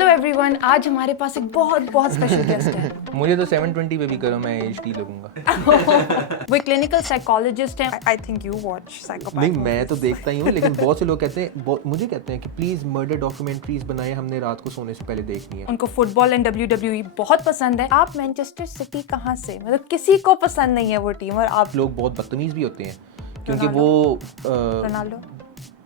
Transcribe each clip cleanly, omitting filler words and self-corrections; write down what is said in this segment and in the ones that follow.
Hello everyone, आज हमारे पास एक बहुत स्पेशल गेस्ट है। मुझे तो 720 पे भी करो, मैं HD लगूंगा। वो क्लिनिकल साइकोलॉजिस्ट हैं। आई थिंक यू वॉच साइकोपैथ। नहीं, मैं तो देखता ही हूँ, लेकिन बहुत से लोग कहते हैं, मुझे कहते हैं कि प्लीज मर्डर डॉक्यूमेंट्रीज बनाए, हमने रात को सोने से पहले देखनी है। उनको फुटबॉल एंड WWE बहुत पसंद है। आप मैनचेस्टर सिटी कहाँ से, मतलब किसी को पसंद नहीं है वो टीम, और आप लोग बहुत बदतमीज भी होते हैं क्योंकि रोनाल्डो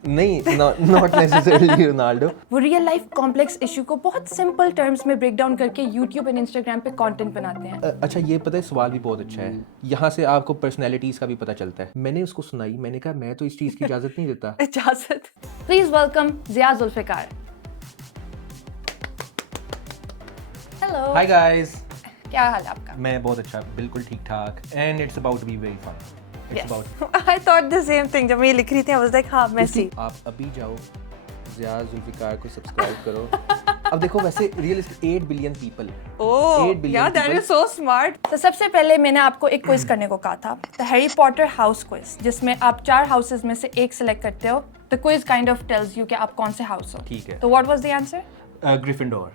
नहीं, नॉट नेसेसरली रोनाल्डो। वो रियल लाइफ कॉम्प्लेक्स इशू को बहुत सिंपल टर्म्स में ब्रेक डाउन करके यूट्यूब एंड इंस्टाग्राम पे कंटेंट बनाते हैं। अच्छा, ये पता है, सवाल भी बहुत अच्छा है। यहाँ से आपको पर्सनैलिटीज का भी पता चलता है। मैंने उसको सुनाई, मैंने कहा मैं तो इस चीज की इजाजत नहीं देता। इजाजत। Please welcome Zia Zulfiqar. Hello. Hi guys, क्या हाल है आपका? मैं बहुत अच्छा, बिल्कुल ठीक ठाक। And it's about to be very fun. Yes. I thought the same thing. जब मैं ये लिख रही थी, I was like, हाँ, मेसी। आप अभी जाओ, ज़िया जुल्फिकार को सब्सक्राइब करो। अब देखो, वैसे realistic 8 billion people. Yeah, that is so smart. तो सबसे पहले मैंने आपको एक क्विज करने को कहा था, the Harry Potter house quiz, जिसमें आप 4 हाउसेस में से एक सिलेक्ट करते हो। The quiz kind of tells you कि आप कौन से हाउस हो। ठीक है। तो what was the answer? Gryffindor.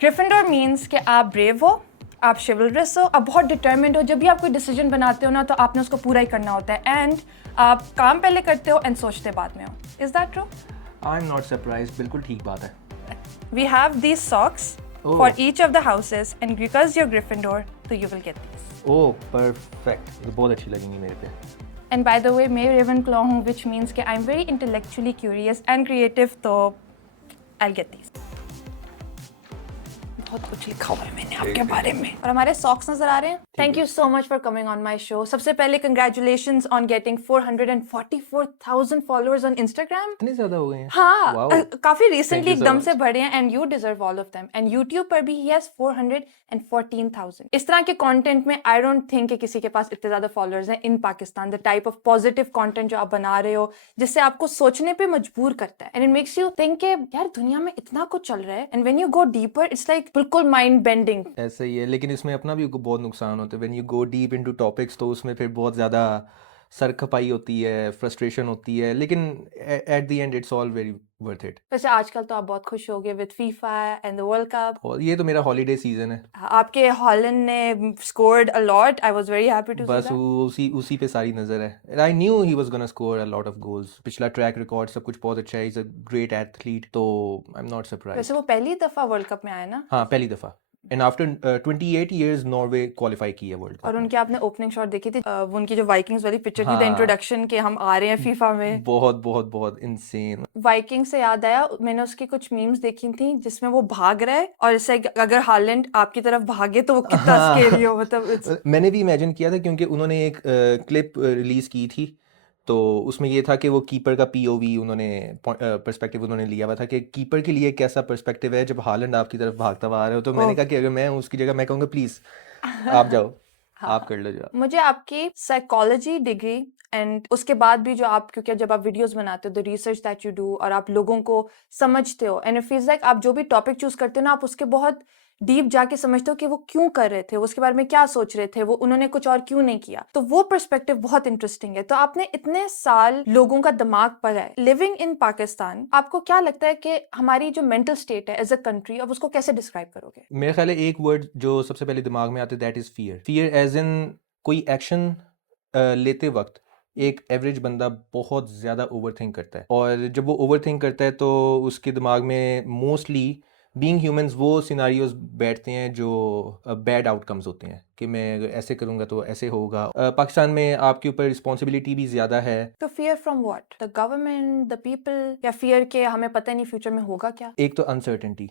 Gryffindor means कि आप ब्रेव हो, आप शिवलरस हो, आप बहुत डिटरमिन्ड हो। जब भी आप कोई डिसीजन बनाते हो ना, तो आपने उसको पूरा ही करना होता है, एंड आप काम पहले करते हो एंड सोचते बाद में हो। Is that true? I am not surprised, बिल्कुल ठीक बात है। We have these socks for each of the houses, and because you're Gryffindor, so you will get these. Oh perfect, ये बहुत अच्छी लगेंगी मेरे पे। And by the way, मैं Ravenclaw हूँ, which means कि I'm very intellectually curious and creative, तो I'll get these. बहुत कुछ लिखा हुआ है मैंने आपके बारे में। और हमारे सॉक्स नजर आ रहे हैं। Thank you so much for coming on my show. सबसे पहले congratulations on getting 444,000 followers on Instagram. इतने ज्यादा हो गए हैं? हाँ, काफी रिसेंटली so एकदम से बढ़े हैं, and you deserve all of them. And YouTube पर भी ही हैज 414,000। इस तरह के कंटेंट में आई डोंट थिंक कि किसी के पास इतने ज्यादा फॉलोअर्स हैं in Pakistan. The type of positive content जो आप बना रहे हो, जिससे आपको सोचने पे मजबूर करता है, and it makes you think कि यार दुनिया में इतना कुछ चल रहा है, and when you go deeper it's like बिल्कुल माइंड बेंडिंग। ऐसा ही है, लेकिन इसमें अपना भी बहुत नुकसान होता है। When you go deep into topics, तो उसमें फिर बहुत ज़्यादा सर खपाई होती है, फ्रस्ट्रेशन होती है, लेकिन at the end it's all very worth it. वैसे आजकल तो आप बहुत खुश हो गए with FIFA and the world cup. और ये तो मेरा हॉलीडे सीजन है। आपके हॉलैंड ने scored a lot. I was very happy to see बस दैट। उसी पे सारी नजर है। I knew he was gonna score a lot of goals. पिछला ट्रैक रिकॉर्ड सब कुछ बहुत अच्छा है। इज अ ग्रेट एथलीट, तो आई एम नॉट सरप्राइज्ड। वैसे वो पहली दफा वर्ल्ड कप में आया ना? हाँ, पहली दफा। And after 28 years Norway qualify की है वर्ल्ड कप। और उनके आपने ओपनिंग शॉट देखी थी, वो उनकी जो वाइकिंग्स वाली पिक्चर थी, द हाँ। इंट्रोडक्शन के हम आ रहे हैं फीफा में। बहुत इंसेन। वाइकिंग से याद आया, मैंने उसकी कुछ मीम्स देखी थी जिसमें वो भाग रहा है, और इससे अगर हालैंड आपकी तरफ भागे तो वो कितना स्केरी हो, मतलब मैंने भी इमेजिन किया था, क्योंकि उन्होंने एक क्लिप रिलीज की थी, तो उसमें ये था कि वो कीपर का POV उन्होंने पर्सपेक्टिव उन्होंने लिया हुआ था कि कीपर के लिए कैसा पर्सपेक्टिव है जब हालैंड आपकी तरफ भागता हुआ आ रहा हो। तो मैंने कहा कि अगर मैं उसकी जगह, मैं कहूँगा प्लीज आप जाओ, आप कर लो जो। मुझे आपकी साइकोलॉजी डिग्री एंड उसके बाद भी जो आप, क्योंकि जब आप वीडियोस बनाते हो, the research that you do, और आप लोगों को समझते हो, एंड इट फील्स लाइक आप जो भी टॉपिक चूज करते हो ना, आप उसके बहुत डीप जाके समझते हो कि वो क्यों कर रहे थे, वो उसके बारे में क्या सोच रहे थे, वो उन्होंने कुछ और क्यों नहीं किया। तो वो पर्सपेक्टिव बहुत इंटरेस्टिंग है। तो आपने इतने साल लोगों का दिमाग पढ़ा है लिविंग इन पाकिस्तान, आपको क्या लगता है कि हमारी जो मेंटल स्टेट है एज अ कंट्री, अब उसको कैसे डिस्क्राइब करोगे? मेरे ख्याल है एक वर्ड जो सबसे पहले दिमाग में आता है, that is fear. Fear as in कोई एक्शन लेते वक्त एक एवरेज बंदा बहुत ज़्यादा ओवर थिंक करता है, और जब वो ओवर थिंक करता है तो उसके दिमाग में मोस्टली बीइंग ह्यूमंस वो सिनारियोज बैठते हैं जो बैड आउटकम्स होते हैं, कि मैं अगर ऐसे करूँगा तो ऐसे होगा। पाकिस्तान में आपके ऊपर रिस्पॉन्सिबिलिटी भी ज़्यादा है। तो fear from what? The government, the people, या फियर के हमें पता नहीं फ्यूचर में होगा क्या? एक तो अनसर्टेनिटी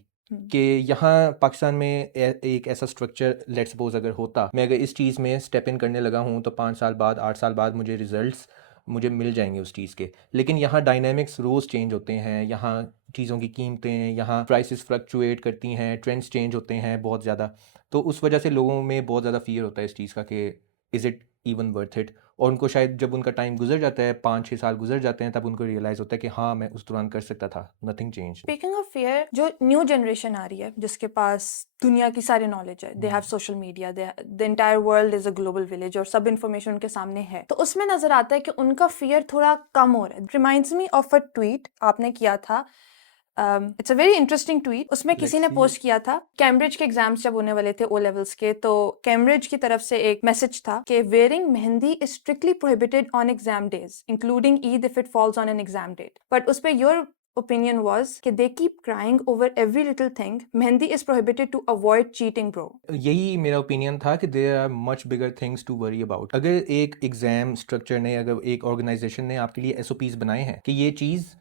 कि यहाँ पाकिस्तान में एक ऐसा स्ट्रक्चर, लेट्स सपोज अगर होता, मैं अगर इस चीज़ में स्टेप इन करने लगा हूँ तो 5 साल बाद, 8 साल बाद मुझे रिजल्ट्स मुझे मिल जाएंगे उस चीज़ के। लेकिन यहाँ डायनामिक्स रोज़ चेंज होते हैं, यहाँ चीज़ों की कीमतें, यहाँ प्राइसेस फ्लक्चुएट करती हैं, ट्रेंड्स चेंज होते हैं बहुत ज़्यादा। तो उस वजह से लोगों में बहुत ज़्यादा फियर होता है इस चीज़ का कि is it even worth it. और उनको शायद जब उनका टाइम गुजर जाता है, 5-6 साल गुजर जाते हैं, तब उनको रियलाइज़ होता है कि हाँ, मैं उस दौरान कर सकता था, nothing changed. Speaking of fear, जो न्यू जनरेशन आ रही है जिसके पास दुनिया की सारी नॉलेज है, they have social media, the entire world is a global village और सब इंफॉर्मेशन उनके सामने है, तो उसमें नजर आता है कि उनका फियर थोड़ा कम हो रहा है। Reminds me of a tweet आपने किया था, it's a very interesting tweet. उसमें किसी लेट्स ने सी पोस्ट इट। किया था, कैम्ब्रिज के एग्जाम्स जब होने वाले थे ओ लेवल्स के, तो कैम्ब्रिज की तरफ से एक मैसेज था कि wearing mehndi is strictly prohibited on exam days including Eid if it falls on an exam date. But उस पे योर opinion was कि they keep crying over every little thing. Mehndi is prohibited to avoid cheating, bro. यही मेरा opinion था कि there are much bigger things to worry about. अगर एक exam structure ने, अगर एक ऑर्गेनाइजेशन ने आपके लिए एसओपीज़ बनाए हैं कि ये चीज़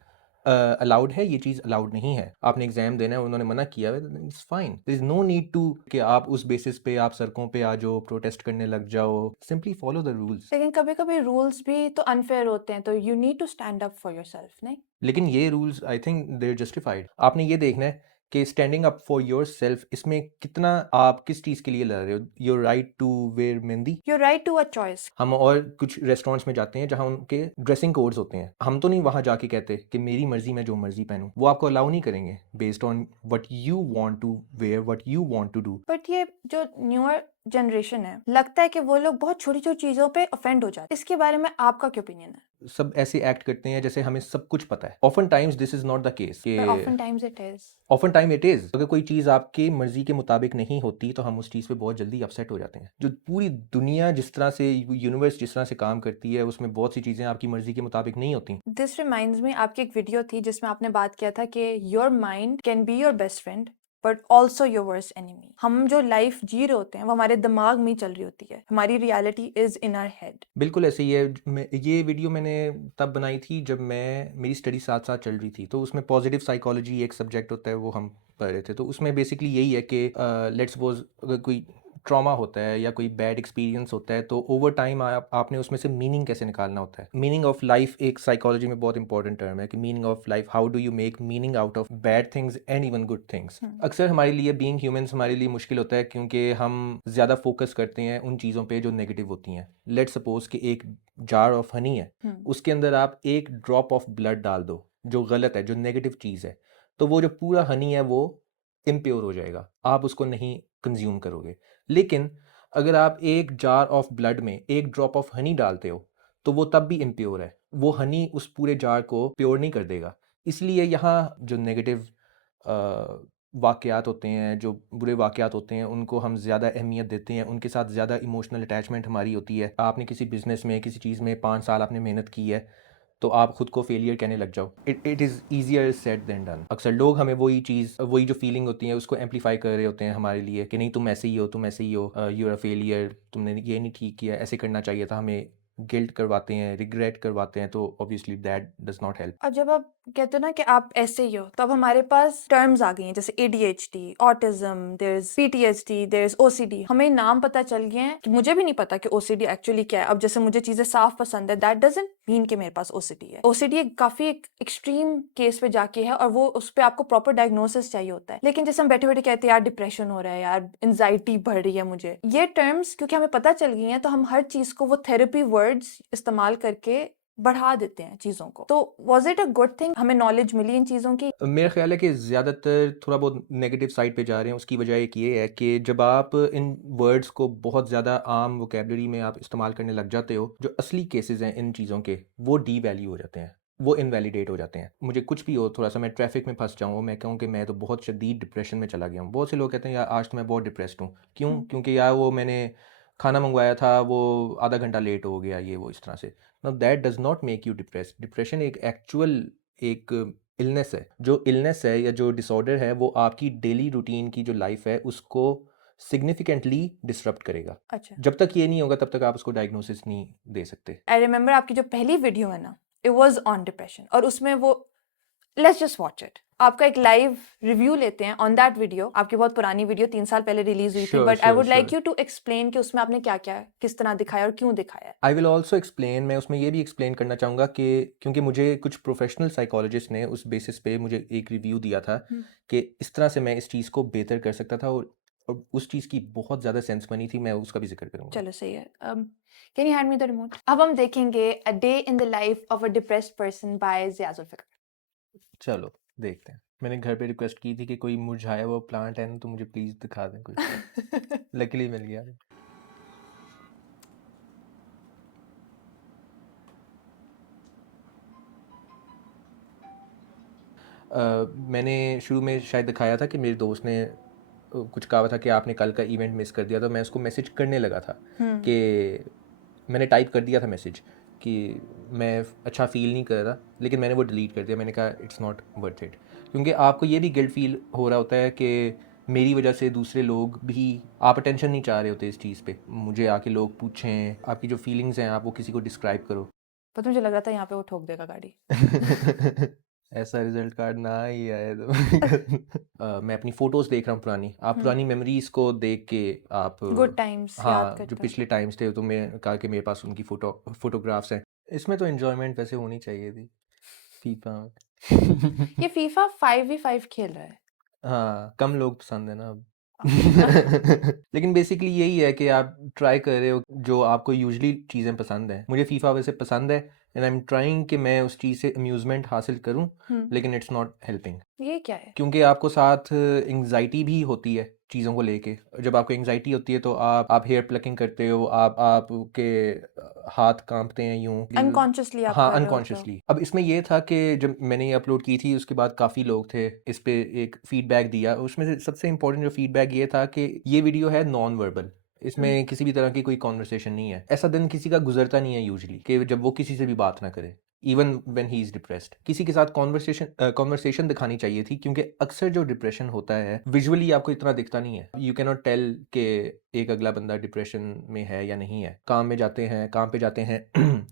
अलाउड है, ये चीज़ अलाउड नहीं है, आपने एग्ज़ाम देना है, उन्होंने मना किया है, it's fine. There is no need to कि आप उस बेसिस पे आप सड़कों पे आ जाओ, प्रोटेस्ट करने लग जाओ। Simply follow the rules. लेकिन कभी कभी रूल्स भी तो अनफेयर होते हैं, तो you need to stand up for yourself, नहीं? लेकिन ये rules I think they are justified. आपने ये देखना है कि स्टैंडिंग अप फॉर योरसेल्फ इसमें कितना आप किस चीज़ के लिए लड़ रहे हो। Your right to wear mehndi. Your right to a choice. हम और कुछ रेस्टोरेंट्स में जाते हैं जहाँ उनके ड्रेसिंग कोड्स होते हैं, हम तो नहीं वहाँ जाके कहते कि मेरी मर्जी, मैं जो मर्जी पहनूं। वो आपको अलाउ नहीं करेंगे based on what you want to wear, what you want to do. But ये जो न्यूअर जनरेशन है, लगता है कि वो लोग बहुत छोटी छोटी चीजों पे ऑफेंड हो जाते हैं। इसके बारे में आपका क्या ओपिनियन है? सब ऐसे एक्ट करते हैं जैसे हमें सब कुछ पता है। Often times this is not the case पर कि often times it is. Often time it is. अगर कोई चीज़ आपकी मर्जी के मुताबिक नहीं होती तो हम उस चीज़ पे बहुत जल्दी अपसेट हो जाते हैं। जो पूरी दुनिया जिस तरह से, यूनिवर्स जिस तरह से काम करती है, उसमें बहुत सी चीज़ें आपकी मर्जी के मुताबिक नहीं होती। दिस रिमाइंड्स मी, आपकी एक वीडियो थी जिसमें आपने बात किया था कि your mind can be your best friend but also your worst enemy. हम जो लाइफ जी रहे होते हैं वो हमारे दिमाग में ही चल रही होती है, हमारी reality is in our head. बिल्कुल ऐसे ही है। ये वीडियो मैंने तब बनाई थी जब मेरी स्टडी साथ साथ चल रही थी, तो उसमें पॉजिटिव साइकोलॉजी एक सब्जेक्ट होता है, वो हम पढ़ रहे थे। तो उसमें बेसिकली यही है कि लेट्स सपोज अगर कोई ट्रॉमा होता है या कोई बैड एक्सपीरियंस होता है, तो ओवर टाइम आपने उसमें से मीनिंग कैसे निकालना होता है। मीनिंग ऑफ लाइफ एक साइकोलॉजी में बहुत इंपॉर्टेंट टर्म है कि meaning of life, how do you make meaning out of bad things and even good things. अक्सर हमारे लिए बीइंग ह्यूमंस हमारे लिए मुश्किल होता है क्योंकि हम ज़्यादा फोकस करते हैं उन चीज़ों पे जो नेगेटिव होती हैं। लेट्स सपोज कि एक जार ऑफ हनी है, उसके अंदर आप एक ड्रॉप ऑफ ब्लड डाल दो जो गलत है, जो नेगेटिव चीज़ है, तो वो जो पूरा हनी है वो इम्प्योर हो जाएगा, आप उसको नहीं कंज्यूम करोगे। लेकिन अगर आप एक जार ऑफ ब्लड में एक ड्रॉप ऑफ हनी डालते हो तो वो तब भी इम्प्योर है, वो हनी उस पूरे जार को प्योर नहीं कर देगा। इसलिए यहाँ जो नेगेटिव वाक़यात होते हैं, जो बुरे वाक़यात होते हैं, उनको हम ज़्यादा अहमियत देते हैं, उनके साथ ज़्यादा इमोशनल अटैचमेंट हमारी होती है। आपने किसी बिज़नेस में, किसी चीज़ में 5 साल आपने मेहनत की है, तो आप खुद को फेलियर कहने लग जाओ। It is easier said than done. अक्सर लोग हमें वही चीज़, वही जो फीलिंग होती है उसको एम्पलीफाई कर रहे होते हैं हमारे लिए कि नहीं तुम ऐसे ही हो, तुम ऐसे ही हो, यू आर अ फेलियर, तुमने ये नहीं ठीक किया, ऐसे करना चाहिए था। हमें गिल्ट करवाते हैं, रिग्रेट करवाते हैं, तो obviously that does not help. अब जब आप कहते हो ना कि आप ऐसे ही हो, तो अब हमारे पास टर्म्स आ गई हैं जैसे ADHD, autism, there is PTSD, there is OCD। हमें नाम पता चल गए हैं कि मुझे भी नहीं पता कि OCD एक्चुअली क्या है। अब जैसे मुझे चीजें साफ पसंद है, दैट डजंट मीन कि मेरे पास OCD है। OCD एक काफी एक एक्सट्रीम केस पे जाके है और वो उस पे आपको प्रॉपर डायग्नोसिस चाहिए होता है। लेकिन जैसे हम बैठे बैठे कहते हैं यार डिप्रेशन हो रहा है, यार एंजाइटी बढ़ रही है मुझे, ये टर्म्स क्योंकि हमें पता चल गई हैं तो हम हर चीज को वो थेरेपी वर्ड्स इस्तेमाल करके बढ़ा देते हैं चीजों को। तो was it a good thing, हमें नॉलेज मिली इन चीजों की? मेरा ख्याल है कि ज़्यादातर थोड़ा बहुत नेगेटिव साइड पे जा रहे हैं। उसकी वजह एक ये है कि जब आप इन वर्ड्स को बहुत ज़्यादा आम वोकेबलरी में आप इस्तेमाल करने लग जाते हो, जो असली केसेस हैं इन चीज़ों के, वो डी वैल्यू हो जाते हैं, वो इनवैलिडेट हो जाते हैं। मुझे कुछ भी हो, थोड़ा सा मैं ट्रैफिक में फंस जाऊँ, मैं कहूँ कि मैं तो बहुत शदीद डिप्रेशन में चला गया हूँ, बहुत से लोग कहते हैं यार आज तो मैं बहुत डिप्रेस्ड हूँ। क्यों? क्योंकि यार वो मैंने खाना मंगवाया था, वो आधा घंटा लेट हो गया, ये वो इस तरह से। Now that does not make you depressed. Depression एक एक्चुअल एक इलनेस है। जो इलनेस है या जो डिसऑर्डर है, वो आपकी डेली रूटीन की जो लाइफ है उसको सिग्निफिकेंटली डिसरप्ट करेगा। अच्छा, जब तक ये नहीं होगा तब तक आप उसको डायग्नोसिस नहीं दे सकते। आई रिमेम्बर आपकी जो पहली वीडियो है ना, इट वाज ऑन डिप्रेशन, और उसमें वो, लेट्स जस्ट वॉच इट। आपका एक लाइव रिव्यू लेते हैं ऑन दैट वीडियो। आपकी बहुत पुरानी वीडियो 3 साल पहले रिलीज हुई थी, sure but I sure would like sure. You to explain कि उसमें आपने क्या क्या किस तरह दिखाया और क्यों दिखाया है। I will also explain. मैं उसमें ये भी एक्सप्लेन करना चाहूँगा कि क्योंकि मुझे कुछ प्रोफेशनल साइकोलॉजिस्ट ने उस बेसिस पे मुझे एक रिव्यू दिया था कि इस तरह से मैं इस चीज़ को बेहतर कर सकता था, और उस चीज़ की बहुत ज़्यादा सेंस बनी थी, मैं उसका भी जिक्र करूँगा। चलो सही है। Can you hand me the remote? अब हम देखेंगे a day in the life of a depressed person by Zia Zulfiqar. चलो देखते हैं। मैंने घर पे रिक्वेस्ट की थी कि कोई मुरझाया हुआ प्लांट है ना तो मुझे प्लीज़ दिखा दें कुछ। लकीली मिल गया। मैंने शुरू में शायद दिखाया था कि मेरे दोस्त ने कुछ कहा था कि आपने कल का इवेंट मिस कर दिया, तो मैं उसको मैसेज करने लगा था कि मैंने टाइप कर दिया था मैसेज कि मैं अच्छा फ़ील नहीं कर रहा, लेकिन मैंने वो डिलीट कर दिया। मैंने कहा इट्स नॉट वर्थ इट, क्योंकि आपको ये भी गिल्ट फील हो रहा होता है कि मेरी वजह से दूसरे लोग भी, आप अटेंशन नहीं चाह रहे होते इस चीज़ पे, मुझे आके लोग पूछें आपकी जो फीलिंग्स हैं आप वो किसी को डिस्क्राइब करो। पता मुझे लगा था यहाँ पे वो ठोक देगा गाड़ी। ऐसा रिजल्ट कार्ड ना ही आए तो मैं अपनी फ़ोटोज़ देख रहा हूँ पुरानी, आप पुरानी मेमोरीज़ को देख के आप गुड टाइम्स याद हाँ, जो करते हो। पिछले टाइम्स थे तो मैं कहा कि मेरे पास उनकी फ़ोटोग्राफ्स हैं। इसमें तो एन्जॉयमेंट वैसे होनी चाहिए थी, फीफा में। ये फीफा 5v5 खेल रहा है। हाँ, कम लोग पसंद है ना अब। लेकिन बेसिकली यही है कि आप ट्राई कर रहे हो जो आपको यूजुअली चीज़ें पसंद हैं। मुझे फीफा वैसे पसंद है एंड आई एम ट्राइंग कि मैं उस चीज़ से अम्यूज़मेंट हासिल करूं, लेकिन इट्स नॉट हेल्पिंग, ये क्या है? क्योंकि आपको साथ एंग्जाइटी भी होती है चीज़ों को लेके। जब आपको एंग्जाइटी होती है तो आप हेयर प्लकिंग करते हो, आपके हाथ कांपते हैं यूं अनकॉन्शियसली आप हाँ कर रहे होते हो। अनकॉन्शियसली। अब इसमें ये था कि जब मैंने ये अपलोड की थी उसके बाद काफ़ी लोग थे इस पे एक फीडबैक दिया। उसमें से सबसे इम्पोर्टेंट जो फीडबैक ये था कि ये वीडियो है नॉन वर्बल, इसमें किसी भी तरह की कोई कॉन्वर्सेशन नहीं है। ऐसा दिन किसी का गुजरता नहीं है यूजुअली कि जब वो किसी से भी बात ना करे, even when he is depressed. किसी के साथ कॉन्वर्सेशन दिखानी चाहिए थी, क्योंकि अक्सर जो डिप्रेशन होता है विजुअली आपको इतना दिखता नहीं है। यू कैन नॉट टेल कि एक अगला बंदा डिप्रेशन में है या नहीं है। काम पे जाते हैं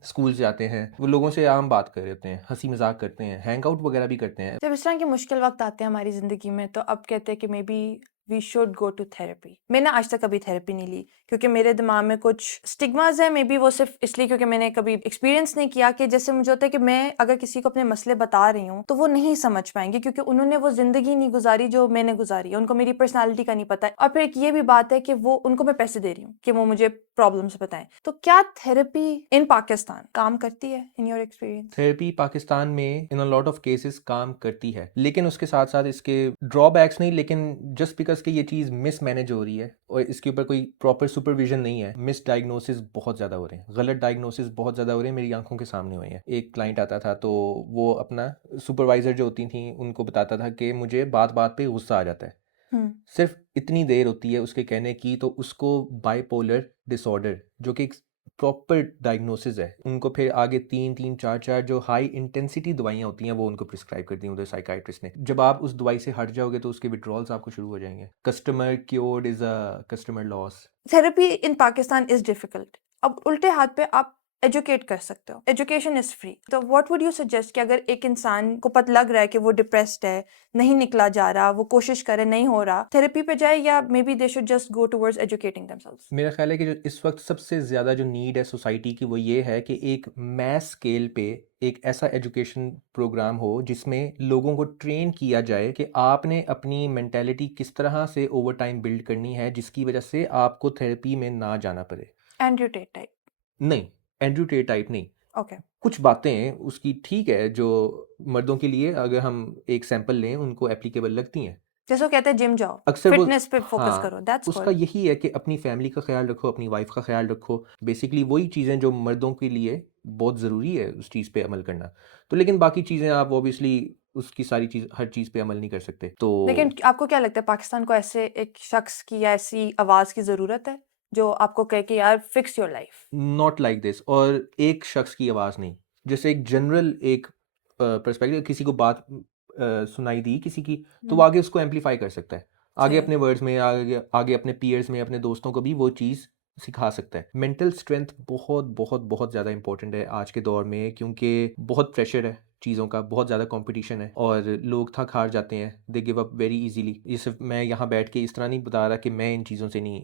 स्कूल जाते हैं, वो लोगों से आम बात कर रहे होते हैं, हंसी मजाक करते हैं, हैंग आउट वगैरह भी करते हैं। जब इस तरह के मुश्किल वक्त आते हैं हमारी जिंदगी में तो अब कहते हैं कि maybe we should go to therapy. मैंने आज तक कभी थेरेपी नहीं ली क्योंकि मेरे दिमाग में कुछ स्टिग्मास है, मे बी वो सिर्फ इसलिए क्योंकि मैंने कभी एक्सपीरियंस नहीं किया कि जैसे मुझे होता है कि मैं अगर किसी को अपने मसले बता रही हूँ तो वो नहीं समझ पाएंगे क्योंकि उन्होंने वो जिंदगी नहीं गुजारी जो मैंने गुजारी है, उनको मेरी पर्सनैलिटी का नहीं पता है। और फिर एक ये भी बात है कि वो उनको मैं पैसे दे रही हूँ कि वो मुझे प्रॉब्लम्स बताएं। तो क्या थेरेपी इन पाकिस्तान काम करती है in your experience? Therapy Pakistan में इन अ लॉट ऑफ केसेस काम करती है, लेकिन उसके साथ साथ इसके ड्रॉबैक्स नहीं, लेकिन जस्ट बिकॉज कि ये चीज़ मिस मैनेज हो रही है और इसके ऊपर कोई प्रॉपर सुपरविजन नहीं है, मिस डायग्नोसिस बहुत ज़्यादा हो रहे हैं, गलत डायग्नोसिस बहुत ज़्यादा हो रहे हैं, मेरी आंखों के सामने हुए हैं। एक क्लाइंट आता था तो वो अपना सुपरवाइज़र जो होती थी उनको बताता था कि मुझे बात बात पे गुस्सा आ जाता है, सिर्फ इतनी देर होती है उसके कहने की तो उसको बाइपोलर डिसऑर्डर, जो कि एक प्रॉपर डायग्नोसिस है, उनको फिर आगे 3-3 4-4 जो हाई इंटेंसिटी दवाइयाँ होती हैं वो उनको प्रिस्क्राइब कर दी उधर साइकाइट्रिस्ट ने। जब आप उस दवाई से हट जाओगे तो उसके विड्रॉल्स आपको शुरू हो जाएंगे। Customer cured is a customer loss. Therapy in Pakistan is difficult. अब उल्टे हाथ पे आप एजुकेट कर सकते हो, एजुकेशन इज फ्री। तो व्हाट वुड यू सजेस्ट कि अगर एक इंसान को पता लग रहा है कि वो डिप्रेस्ड है, नहीं निकला जा रहा, वो कोशिश करे नहीं हो रहा, थेरेपी पे जाए या may be they should just go towards educating themselves? मेरा ख्याल है कि जो इस वक्त सबसे ज़्यादा जो नीड है सोसाइटी की वो ये है कि एक मैस स्केल पे एक ऐसा एजुकेशन प्रोग्राम हो जिसमें लोगों को ट्रेन किया जाए कि आपने अपनी मेंटालिटी किस तरह से ओवर टाइम बिल्ड करनी है जिसकी वजह से आपको थेरेपी में ना जाना पड़े। Andrew Tate type? नहीं, एंड्रयू टेट टाइप नहीं। ओके। कुछ बातें उसकी ठीक है जो मर्दों के लिए अगर हम एक सैंपल लें उनको एप्लीकेबल लगती हैं। जैसे वो कहते हैं जिम जाओ, अक्सर वो फिटनेस पे फोकस करो, हाँ, दैट्स उसका गुड। यही है कि अपनी फैमिली का ख्याल रखो, अपनी वाइफ का ख्याल रखो। बेसिकली वही चीज़ें जो मर्दों के लिए बहुत ज़रूरी है उस चीज़ पे अमल करना। तो लेकिन बाकी चीज़ें आप ऑब्वियसली उसकी सारी चीज़ हर चीज़ पे अमल नहीं कर सकते। लेकिन तो आपको क्या लगता है पाकिस्तान को ऐसे एक शख्स की या ऐसी आवाज की जरूरत है जो आपको कहे कि यार fix your life? Not like this, और एक शख्स की आवाज़ नहीं, जैसे एक जनरल एक पर्सपेक्टिव, किसी को बात सुनाई दी किसी की तो वो आगे उसको एम्पलीफाई कर सकता है, आगे सही। अपने वर्ड्स में, आगे आगे अपने पीयर्स में, अपने दोस्तों को भी वो चीज़ सिखा सकता है। मेंटल स्ट्रेंथ बहुत बहुत बहुत ज़्यादा इंपॉर्टेंट है आज के दौर में, क्योंकि बहुत प्रेशर है चीज़ों का, बहुत ज़्यादा कंपटीशन है और लोग थक हार जाते हैं, they give up very easily. ये सिर्फ मैं यहाँ बैठ के इस तरह नहीं बता रहा कि मैं इन चीज़ों से नहीं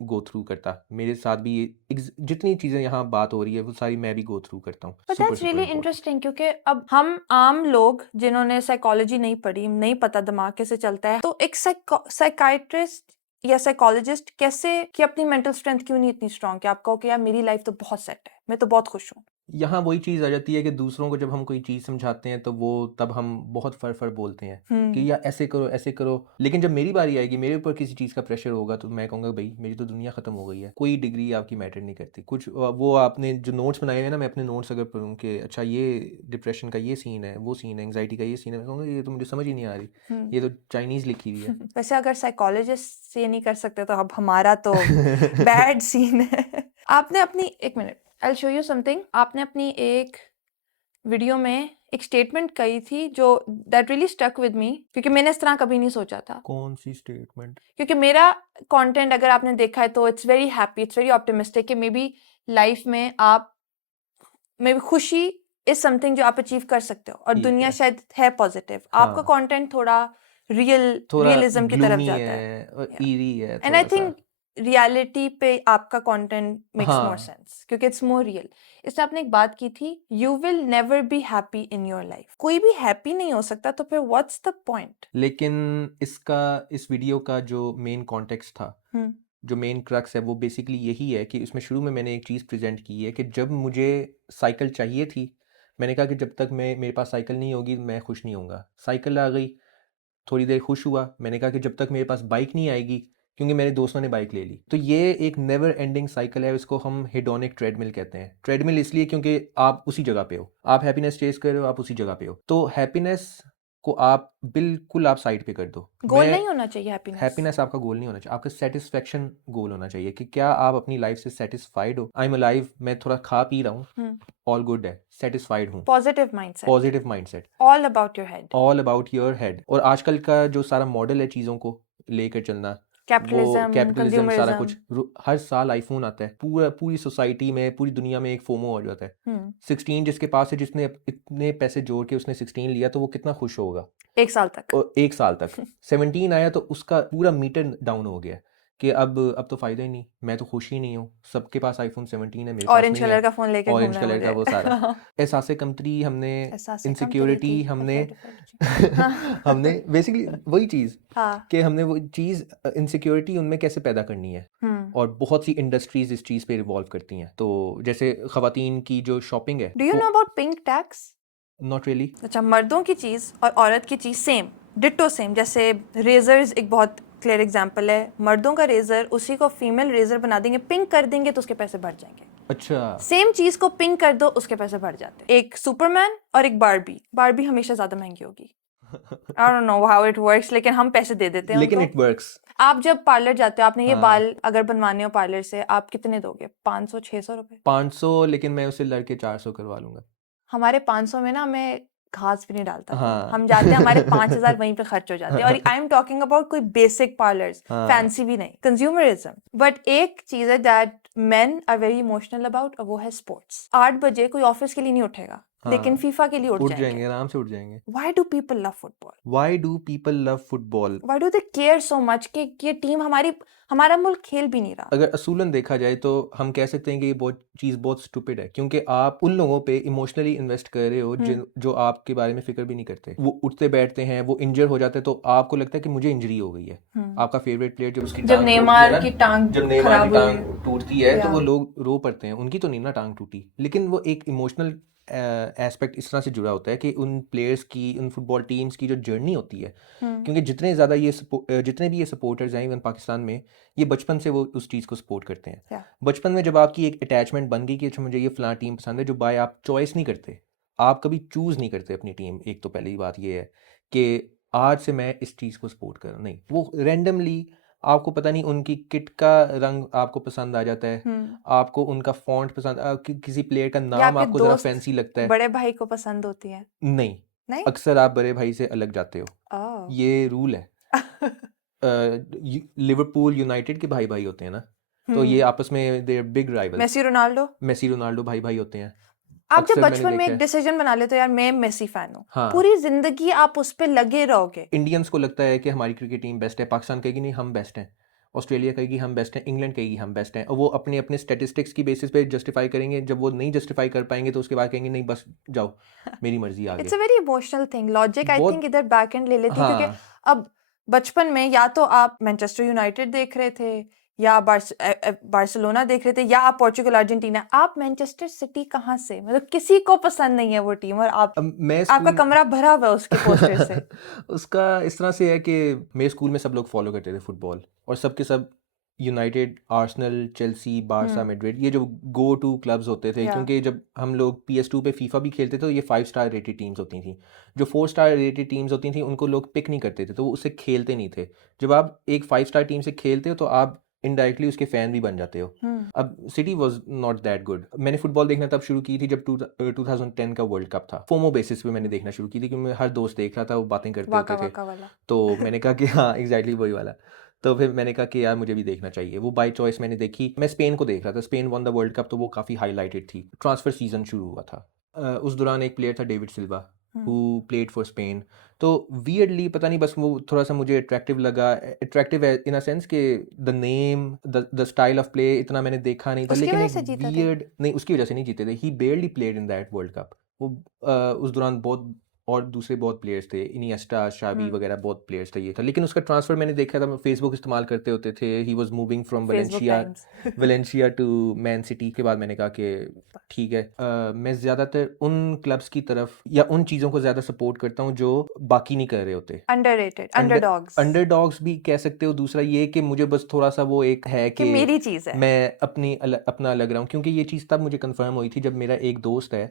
गो थ्रू करता, मेरे साथ भी जितनी चीज़ें यहाँ बात हो रही है वो सारी मैं भी गो थ्रू करता हूँ। But super that's super really important. Interesting क्योंकि अब हम आम लोग जिन्होंने साइकोलॉजी नहीं पढ़ी, नहीं पता दिमाग कैसे चलता है, तो एक साइकाइट्रिस्ट या साइकोलॉजिस्ट कैसे कि अपनी मेंटल स्ट्रेंथ क्यों नहीं इतनी स्ट्रांग कि आप कहो कि यार मेरी लाइफ तो बहुत सेट है, मैं तो बहुत खुश हूँ? यहाँ वही चीज़ आ जाती है कि दूसरों को जब हम कोई चीज़ समझाते हैं तो वो तब हम बहुत फर बोलते हैं कि हम्म या ऐसे करो, लेकिन जब मेरी बारी आएगी, मेरे ऊपर किसी चीज़ का प्रेशर होगा, तो मैं कहूँगा भाई मेरी तो दुनिया ख़त्म हो गई है, कोई डिग्री आपकी मैटर नहीं करती कुछ। वो आपने जो नोट्स बनाए हैं ना, मैं अपने नोट्स अगर पढ़ूँ कि अच्छा ये डिप्रेशन का ये सीन है, वो सीन है, एंग्जाइटी का ये सीन है, मैं कहूँगा ये तो मुझे समझ ही नहीं आ रही, हम्म ये तो चाइनीज़ लिखी हुई है। वैसे अगर साइकोलॉजिस्ट ये नहीं कर सकते तो अब हमारा तो बैड सीन है। आपने अपनी एक minute, I show you something. आपने अपनी एक वीडियो में एक स्टेटमेंट कही थी जो that really stuck with me, क्योंकि मैंने इस तरह कभी नहीं सोचा था। कौन सी स्टेटमेंट? क्योंकि मेरा कंटेंट अगर आपने देखा है तो it's very happy, it's very optimistic कि मे बी लाइफ में आप मे बी खुशी इज समथिंग जो आप अचीव कर सकते हो और ठीक दुनिया है। शायद है पॉजिटिव। आपका हाँ, कंटेंट थोड़ा थोड़ा रियलिज्म की तरफ ग्लूमी जाता है। है और ईरी है एंड आई थोड़ा सा। थिंक रियलिटी पे आपका कंटेंट मेक्स मोर हाँ, सेंस क्योंकि इट्स मोर रियल। इससे आपने एक बात की थी, you will never be happy in your life. कोई भी हैप्पी नहीं हो सकता, तो फिर व्हाट्स द पॉइंट? लेकिन इस वीडियो का जो मेन कॉन्टेक्स्ट था, हम्म जो मेन क्रक्स है, वो बेसिकली यही है कि इसमें शुरू में मैंने एक चीज़ प्रेजेंट की है कि जब मुझे साइकिल चाहिए थी, मैंने कहा कि जब तक मेरे पास साइकिल नहीं होगी मैं खुश नहीं होऊंगा। साइकिल आ गई, थोड़ी देर खुश हुआ, मैंने कहा कि जब तक मेरे पास बाइक नहीं आएगी, क्योंकि मेरे दोस्तों ने बाइक ले ली। तो ये एक नेवर एंडिंग साइकिल है, इसको हम हेडोनिक ट्रेडमिल कहते हैं। ट्रेडमिल इसलिए क्योंकि आप उसी जगह पे हो, आप हैप्पीनेस चेस कर रहे हो, आप उसी जगह पे हो। तो हैप्पीनेस को आप बिल्कुल आप साइड पे कर दो। गोल मैं नहीं होना चाहिए हैप्पीनेस। हैप्पीनेस आपका गोल नहीं होना चाहिए, आपका सेटिस्फेक्शन गोल होना चाहिए कि क्या आप अपनी लाइफ से सेटिस्फाइड हो। आई एम अलाइव, मैं थोड़ा खा पी रहा हूँ, ऑल गुड है, सेटिस्फाइड हूँ। Positive mindset, positive mindset, all about your head. All about your head. और आजकल का जो सारा मॉडल है चीज़ों को लेकर चलना, वो कैपिटलिज्म, कैपिटलिज्म सारा कुछ, कंज्यूमरिज्म। हर साल आईफोन आता है, पूरी सोसाइटी में, पूरी दुनिया में एक फोमो हो जाता है। 16 जिसके पास है, जिसने इतने पैसे जोड़ के उसने 16 लिया, तो वो कितना खुश होगा एक साल तक। और एक साल तक। 17 आया तो उसका पूरा मीटर डाउन हो गया कि अब तो फ़ायदा ही नहीं, मैं तो खुश ही नहीं हूँ, सबके पास आईफोन 17 है, मेरे पास ऑरेंज नहीं कलर है। का फोन लेके ऑरेंज घूमना है कलर का मुझे। वो सारा एहसास कमतरी हमने, एहसास कमतरी इनसिक्योरिटी की हमने हाँ। हमने बेसिकली वही चीज़ हाँ। कि हमने वो चीज़ इनसिक्योरिटी उनमें कैसे पैदा करनी है। और बहुत सी इंडस्ट्रीज इस चीज़ पे रिवॉल्व करती हैं। तो जैसे ख़वातीन की जो शॉपिंग है, do you know about pink tax? Not really. अच्छा, मर्दों की चीज और औरत की चीज सेम, डिट्टो सेम। जैसे रेजर्स एक बहुत क्लियर एग्जांपल है। मर्दों का रेजर उसी को फीमेल रेजर बना देंगे, पिंक कर देंगे तो उसके पैसे बढ़ जाएंगे। अच्छा, सेम चीज को पिंक कर दो, उसके पैसे बढ़ जाते हैं। एक सुपरमैन और एक बारबी। बारबी हमेशा ज्यादा महंगी होगी। आई don't know how it works, लेकिन हम पैसे दे देते हैं लेकिन उनको। It works. आप जब पार्लर जाते हो, आपने ये हाँ। बाल अगर बनवाने हो पार्लर से, आप कितने दोगे? 500-600 रुपए? 500, लेकिन मैं उसे लड़के 400 करवा लूंगा। हमारे 500 में ना मैं घास भी नहीं डालता कोई। हाँ। हम जाते हैं, हमारे 5000 वहीं पे खर्च हो जाते हैं। और आई एम टॉकिंग अबाउट कोई बेसिक पार्लर्स, हाँ। फैंसी भी नहीं, कंज्यूमरिज्म। बट एक चीज है that men are very emotional about, और वो है स्पोर्ट्स। 8 बजे कोई ऑफिस के लिए नहीं उठेगा, लेकिन हाँ, फीफा के लिए उठ उठ जाएंगे। जाएंगे, आराम से उठ जाएंगे। Why do people love football? Why do people love football? Why do they care so much कि ये टीम हमारा मुल्क खेल भी नहीं रहा? अगर असूलन देखा जाए तो हम कह सकते हैं कि ये बहुत स्टूपिड है, क्योंकि आप उन लोगों पे इमोशनली इन्वेस्ट कर रहे हो जो आपके बारे में फिक्र भी नहीं करते। वो उठते बैठते हैं, वो इंजर हो जाते हैं, तो आपको लगता है कि मुझे इंजरी हो गई है। आपका फेवरेट प्लेयर जब उसकी जब नेमार की टांग टांग टूटती है तो वो लोग रो पड़ते हैं। उनकी तो नहीं ना टांग टूटी, लेकिन वो एक इमोशनल एस्पेक्ट इस तरह से जुड़ा होता है कि उन प्लेयर्स की, उन फुटबॉल टीम्स की जो जर्नी होती है, क्योंकि जितने भी ये सपोर्टर्स हैं इवन पाकिस्तान में, ये बचपन से वो उस चीज़ को सपोर्ट करते हैं। बचपन में जब आपकी एक अटैचमेंट बन गई कि अच्छा मुझे ये फलां टीम पसंद है, जो बाय आप चॉइस नहीं करते, आप कभी चूज़ नहीं करते अपनी टीम। एक तो पहली बात ये है कि आज से मैं इस चीज़ को सपोर्ट कर रहा हूँ, नहीं, वो रैंडमली आपको पता नहीं उनकी किट का रंग आपको पसंद आ जाता है, आपको उनका फॉन्ट पसंद, किसी प्लेयर का नाम आपको ज़रा फैंसी लगता है, बड़े भाई को पसंद होती है। नहीं, अक्सर आप बड़े भाई से अलग जाते हो। ये रूल है। लिवरपूल यूनाइटेड के भाई भाई होते हैं ना, तो ये आपस में दे बिग राइवल्स। मेसी रोनाल्डो भाई भाई होते हैं। आप जब बचपन में एक डिसीजन बना लेते हो, यार मैं मेसी फैन हूँ, हाँ, पूरी जिंदगी आप उस पे लगे रहोगे। इंडियंस को लगता है कि हमारी क्रिकेट टीम बेस्ट है, पाकिस्तान कहेगी नहीं हम बेस्ट हैं, ऑस्ट्रेलिया कहेगी हम बेस्ट हैं, इंग्लैंड कहेगी हम बेस्ट हैं, और वो अपने अपने स्टैटिस्टिक्स की बेसिस पे जस्टिफाई करेंगे। जब वो नहीं जस्टिफाई कर पाएंगे तो उसके बाद कहेंगे नहीं बस जाओ, मेरी मर्जी आगे। It's a very emotional thing. Logic I think इधर बैक एंड ले लेती है, क्योंकि अब बचपन में या तो आप मैनचेस्टर यूनाइटेड देख रहे थे या बार्सिलोना देख रहे थे या आप पोर्चुगल अर्जेंटीना, आप मैनचेस्टर सिटी कहाँ से? मतलब किसी को पसंद नहीं है वो टीम और आप अब मैं आपका स्कूल कमरा भरा हुआ है उसके पोस्टर से। उसका इस तरह से है कि मेरे स्कूल में सब लोग फॉलो करते थे फुटबॉल, और सबके सब United, Arsenal, Chelsea, Barça, Madrid, ये जो गो टू क्लब्स होते थे, या क्योंकि जब हम लोग PS2 पे फीफा भी खेलते थे तो ये 5 स्टार रेटेड टीम्स होती थी। जो 4 स्टार रेटेड टीम्स होती थी उनको लोग पिक नहीं करते थे, तो वो उससे खेलते नहीं थे। जब आप एक 5 स्टार टीम से खेलते हो तो आप इनडायरेक्टली उसके फैन भी बन जाते हो। अब city was not that good. मैंने फुटबॉल देखना तब शुरू की थी जब 2010 का वर्ल्ड कप था। फोमो बेसिस पे मैंने देखना शुरू की थी, क्योंकि मैं हर दोस्त देख रहा था, वो बातें करते वाका होते थे, वाका वाला। तो मैंने कहा कि हाँ एग्जैक्टली वही वाला। तो फिर मैंने कहा कि यार मुझे भी देखना चाहिए। वो बाय चॉइस मैंने देखी। मैं स्पेन को देख रहा था, Spain one the world cup, तो वो काफ़ी हाईलाइटेड थी। ट्रांसफर सीजन शुरू हुआ था। उस दौरान एक प्लेयर था David Silva, who played for Spain. तो वियर्डली पता नहीं, बस वो थोड़ा सा मुझे अट्रैक्टिव लगा। अट्रैक्टिव इन अ सेंस कि the name, the style of play इतना मैंने देखा नहीं था, उसकी लेकिन वजह एक से जीता थे? वियर्ड, नहीं उसकी वजह से नहीं जीते थे। He barely played in that world cup. वो उस दौरान बहुत और दूसरे बहुत प्लेयर्स थे, इनिएस्टा, शावी वगैरह बहुत प्लेयर्स थे। ये था, लेकिन उसका ट्रांसफर मैंने देखा था, फेसबुक इस्तेमाल करते होते थे। He was moving from Facebook times. Valencia to Man City. के बाद मैंने कहा कि ठीक है, मैं ज़्यादातर उन क्लब्स की तरफ या उन चीज़ों को ज़्यादा सपोर्ट करता हूँ जो बाकी नहीं कर रहे होते। Underrated, underdogs. अंडरडॉग्स भी कह सकते हो। दूसरा ये कि मुझे बस थोड़ा सा वो एक है कि कि मेरी चीज है। मैं अपना अलग रहा हूँ, क्योंकि ये चीज़ तब मुझे कंफर्म हुई थी जब मेरा एक दोस्त है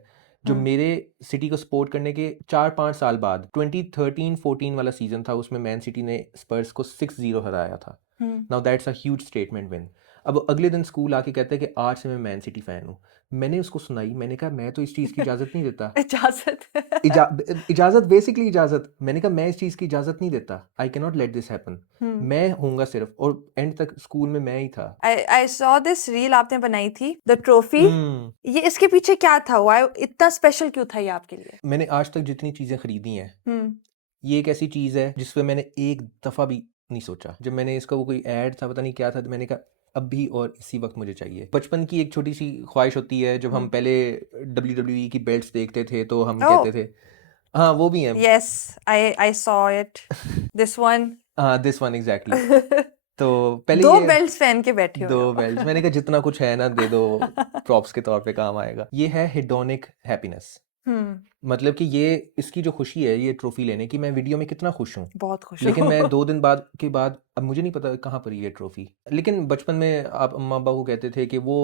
जो मेरे सिटी को सपोर्ट करने के 4-5 साल बाद 2013-14 वाला सीजन था, उसमें मैन सिटी ने स्पर्स को 6-0 हराया था। Now that's a huge statement win. अब अगले दिन स्कूल आके कहते हैं कि आज से मैं मैन सिटी फैन हूँ। मैंने उसको सुनाई, मैंने कहा मैं तो इस चीज़ की इजाज़त नहीं देता। इजाजत। इजाज़त, बेसिकली इजाज़त। मैंने कहा मैं इस चीज़ की इजाज़त नहीं देता। I can not let this happen. मैं होऊंगा सिर्फ, और एंड तक स्कूल में मैं ही था। आई सॉ दिस रील आपने बनाई थी, द ट्रॉफी। हम्म, ये इसके पीछे क्या था? व्हाई इतना स्पेशल क्यों था ये आपके लिए? मैंने आज तक जितनी चीज़ें खरीदी हैं, ये एक ऐसी चीज़ है जिस पे मैंने एक दफ़ा भी नहीं सोचा। जब मैंने इसका वो कोई ऐड था, पता नहीं क्या था, तो मैंने कहा अभी और इसी वक्त मुझे चाहिए। बचपन की एक छोटी सी ख्वाहिश होती है, जब हम पहले WWE की बेल्ट्स देखते थे तो हम कहते थे, हाँ वो भी है। Yes, I saw it, this one. हाँ दिस वन एग्जैक्टली। तो पहले दो ये बेल्ट्स पहन के बैठे दो हो। बेल्ट्स, मैंने कहा जितना कुछ है ना दे दो, प्रॉप्स के तौर पे काम आएगा। ये है हेडोनिक हैप्पीनेस। मतलब कि ये इसकी जो खुशी है ये ट्रॉफी लेने की, मैं वीडियो में कितना खुश हूँ। बहुत खुश लेकिन हूँ। मैं 2 दिन बाद के बाद, अब मुझे नहीं पता कहाँ पड़ी ये ट्रॉफी। लेकिन बचपन में आप अम्मा अब्बा को कहते थे कि वो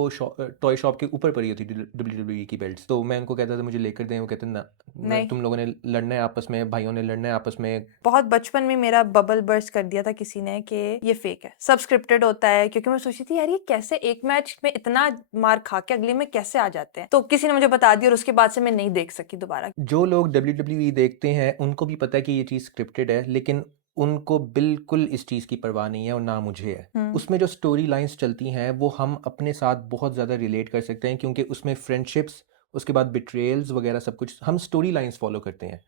टॉय शॉप के ऊपर पड़ी होती WWE की बेल्ट्स, तो मैं उनको कहता था मुझे लेकर दें। वो कहते ना, नहीं। तुम लोगों ने लड़ना है आपस में, भाइयों ने लड़ना है आपस में। बहुत बचपन में मेरा बबल बर्स्ट कर दिया था किसी ने कि ये फेक है, सब स्क्रिप्टेड होता है, क्योंकि मैं सोची थी यार ये कैसे एक मैच में इतना मार खा के अगले में कैसे आ जाते हैं। तो किसी ने मुझे बता दिया और उसके बाद से मैं नहीं देख सकी दोबारा। जो लोग WWE देखते हैं उनको भी पता है कि ये चीज़ स्क्रिप्टेड है, लेकिन उनको बिल्कुल इस चीज़ की परवाह नहीं है, और ना मुझे है। उसमें जो स्टोरी लाइंस चलती हैं वो हम अपने साथ बहुत ज़्यादा रिलेट कर सकते हैं, क्योंकि उसमें फ्रेंडशिप्स, उसके बाद बिट्रेयल्स वगैरह सब कुछ हम स्टोरी लाइंस फॉलो करते हैं।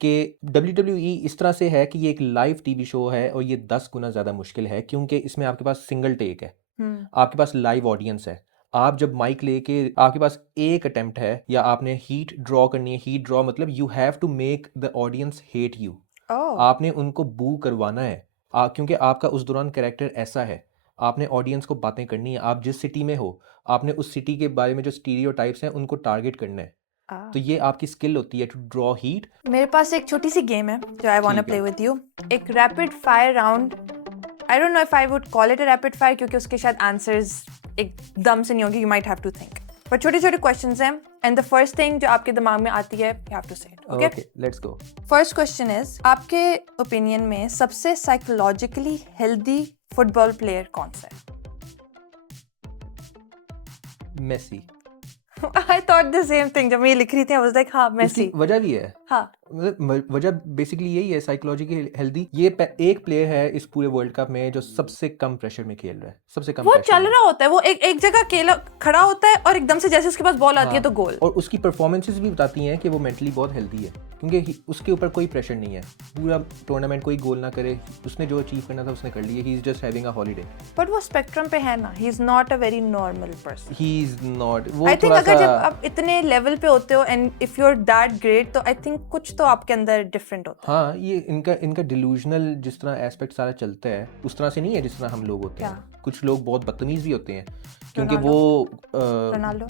कि WWE इस तरह से है कि ये एक लाइव टीवी शो है, और ये 10 गुना ज़्यादा मुश्किल है, क्योंकि इसमें आपके पास सिंगल टेक है, आपके पास लाइव ऑडियंस है। आप जब माइक लेके, आपके पास एक अटेम्प्ट है, या आपने हीट ड्रॉ करनी है। हीट ड्रॉ मतलब you have to make the audience hate you. आपने उनको बू करवाना है, क्योंकि आपका उस दौरान कैरेक्टर ऐसा है। आपने ऑडियंस को बातें करनी है, आप जिस सिटी में हो आपने उस सिटी के बारे में जो स्टीरियोटाइप्स हैं उनको टारगेट करना है। तो ये आपकी स्किल होती है टू ड्रॉ हीट। मेरे पास एक छोटी सी गेम है जो आई वांट टू ठीक प्ले है। With you. एक rapid fire round. I don't know if I would call it a rapid fire, क्योंकि उसके शायद आंसर्स एकदम से नहीं होंगे, you might have to think. पर छोटे छोटे क्वेश्चंस हैं, एंड द फर्स्ट थिंग जो आपके दिमाग में आती है you have to say it. Okay, let's go. First question is, आपके ओपिनियन में सबसे साइकोलॉजिकली हेल्दी फुटबॉल प्लेयर कौन सा है? Messi. I thought the same thing जब मैं ये लिख रही थी। आई वाज लाइक हाँ इसकी मेसी। वजह भी है, हाँ, मतलब वजह बेसिकली यही है, साइकोलॉजिकली हेल्दी। ये एक प्लेयर है इस पूरे वर्ल्ड कप में जो सबसे कम प्रेशर में खेल रहा है, सबसे कम वो प्रेशर चल में। रहा होता है, वो एक जगह अकेला खड़ा होता है और एकदम से जैसे उसके पास बॉल आती है तो गोल। और उसकी परफॉर्मेंसेस भी बताती हैं कि वो मेंटली बहुत हेल्दी है, क्योंकि उसके ऊपर कोई प्रेशर नहीं है। पूरा टूर्नामेंट कोई गोल ना करे, उसने जो अचीव करना था उसने कर लिया। He is just having a holiday. But वो स्पेक्ट्रम पे है ना, he is not a very normal person. He is not. वो आई थिंक थोड़ा अगर जब सा आप इतने लेवल पे होते हो and if you are that great, तो आई थिंक समथिंग, कुछ तो आपके अंदर डिफरेंट होता है। हाँ, ये इनका डिल्यूजनल जिस तरह एस्पेक्ट सारा चलता है उस तरह से नहीं है जिस तरह हम लोग होते क्या? हैं। कुछ लोग बहुत बदतमीज भी होते हैं क्योंकि रोनाल्डो? वो रोनाल्डो?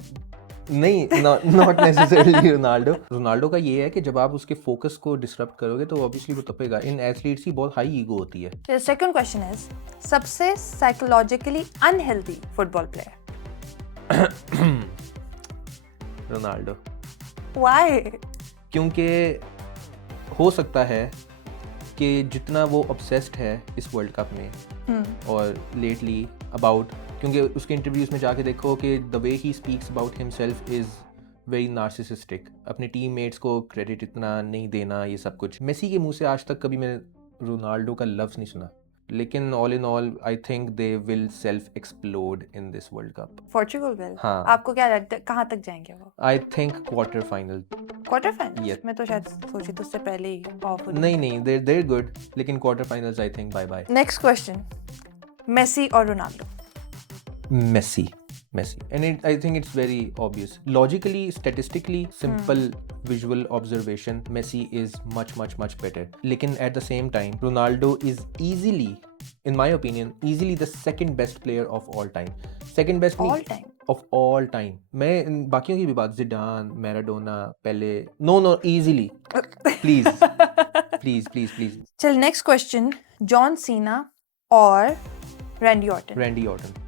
नहीं, नॉट नेसेसरली रोनाल्डो का ये है कि जब आप उसके फोकस को डिसरप्ट करोगे तो ऑब्वियसली वो तपेगा। इन एथलीट्स की बहुत हाई ईगो होती है। The second question is, सबसे psychologically unhealthy football player? Ronaldo, Why? क्योंकि हो सकता है कि जितना वो ऑब्सेस्ड है इस वर्ल्ड कप में और लेटली अबाउट, क्योंकि उसके इंटरव्यूज में जाके देखो कि the way he speaks about himself is very narcissistic. अपने टीममेट्स को क्रेडिट इतना नहीं देना, ये सब कुछ। मेसी के मुंह से आज तक कभी मैंने रोनाल्डो का लफ्ज़ नहीं सुना, लेकिन all in all I think they will self explode in this world cup. Portugal will? हाँ। आपको क्या लगता है कहाँ तक जाएंगे वो? I think quarter final. Quarter final? Yes. मैं तो शायद सोची तो उससे पहले ही ऑफ हो नहीं, देर गुड, लेकिन quarter finals I think bye bye. Next question, Messi और Ronaldo? Messi. And I think it's very obvious. Logically, statistically, simple visual observation, Messi is much better. लेकिन at the same time, Ronaldo is easily, in my opinion, easily the second best player of all time. Second best All नहीं, time? of all time. मैं इन बाकियों की भी बात, Zidane, Maradona, Pele, no, easily. Please. चल next question, John Cena और Randy Orton? Randy Orton.